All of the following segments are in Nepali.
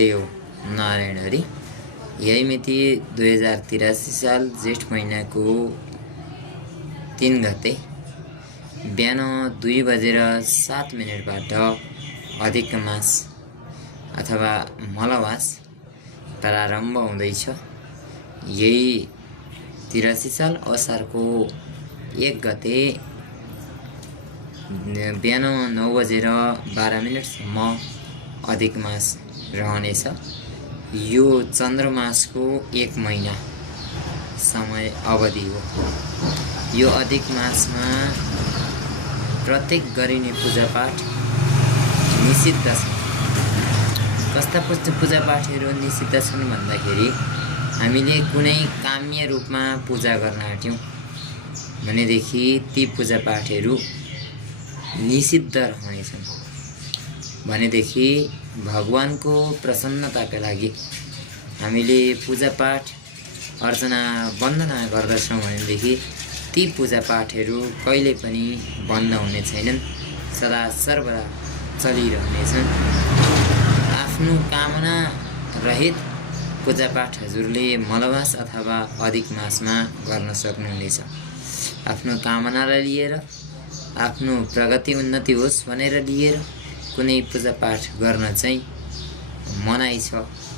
हरिओम नारायण हरि। यही मिति 2083 साल जेठ महिनाको 3 गते बिहान 2:07 अधिक मास अथवा मलमास प्रारम्भ हुँदैछ। यही 83 साल असारको 1 गते बिहान 9:12 अधिक मास रहनेछ। यो चन्द्रमासको 1 महिना समय अवधि हो। यो अधिक मासमा प्रत्येक गरिने पूजापाठ निषिद्ध छ। कस्ता पूजापाठहरू निषिद्ध छन् भन्दाखेरि हामीले कुनै काम्य रूपमा पूजा गर्न आँट्यौँ भनेदेखि ती पूजापाठहरू निषिद्ध रहनेछन्। भनेदेखि भगवानको प्रसन्नताका लागि हामीले पूजापाठ अर्चना वन्दना गर्दछौँ भनेदेखि ती पूजापाठहरू कहिले पनि बन्द हुने छैनन्, सदा सर्वदा चलिरहनेछन्। आफ्नो कामना रहित पूजापाठ हजुरले मलमास अथवा अधिक मासमा गर्न सक्नुहुनेछ। आफ्नो कामनालाई लिएर, आफ्नो प्रगति उन्नति होस् भनेर लिएर कुनै पूजापाठ गर्न चाहिँ मनाइ छ,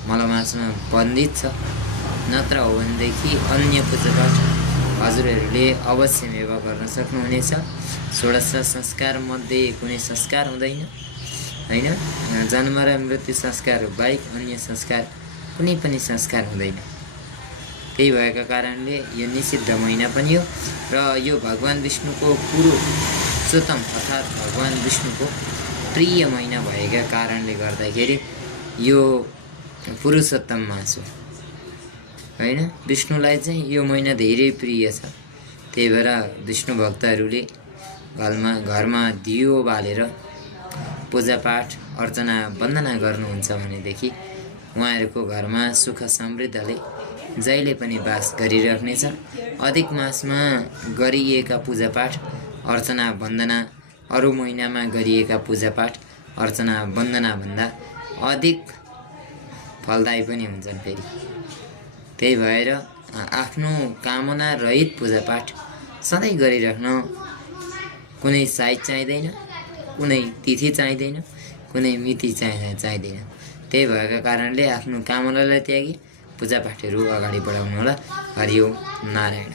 मलमासमा बन्दित छ। नत्र हो भनेदेखि अन्य पूजापाठ हजुरहरूले अवश्यमेव गर्न सक्नुहुनेछ। 16 संस्कार मध्ये कुनै संस्कार हुँदैन, होइन? जन्म र मृत्यु संस्कार बाहेक अन्य संस्कार कुनै पनि संस्कार हुँदैन। त्यही भएका कारणले यो निषिद्ध महिना पनि हो र यो भगवान विष्णुको पुरुषोत्तम अर्थात् भगवान विष्णुको प्रिय महिना भएका कारणले गर्दाखेरि यो पुरुषोत्तम मास हो, होइन? विष्णुलाई चाहिँ यो महिना धेरै प्रिय छ। त्यही भएर विष्णु भक्तहरूले घरमा दियो बालेर पूजापाठ अर्चना वन्दना गर्नुहुन्छ भनेदेखि उहाँहरूको घरमा सुख समृद्धले जहिले पनि बास गरिराख्नेछ। अधिक मासमा गरिएका पूजापाठ अर्चना वन्दना अरू महिनामा गरिएका पूजापाठ अर्चना वन्दना भन्दा अधिक फलदायी पनि हुन्छन् फेरि। त्यही भएर आफ्नो कामना रहित पूजापाठ सधैँ गरिराख्न कुनै साइज चाहिँदैन, कुनै तिथि चाहिँदैन, कुनै मिति चाहिँदैन। त्यही भएका कारणले आफ्नो कामनालाई त्यागी पूजापाठहरू अगाडि बढाउनु होला। हरिओम नारायण।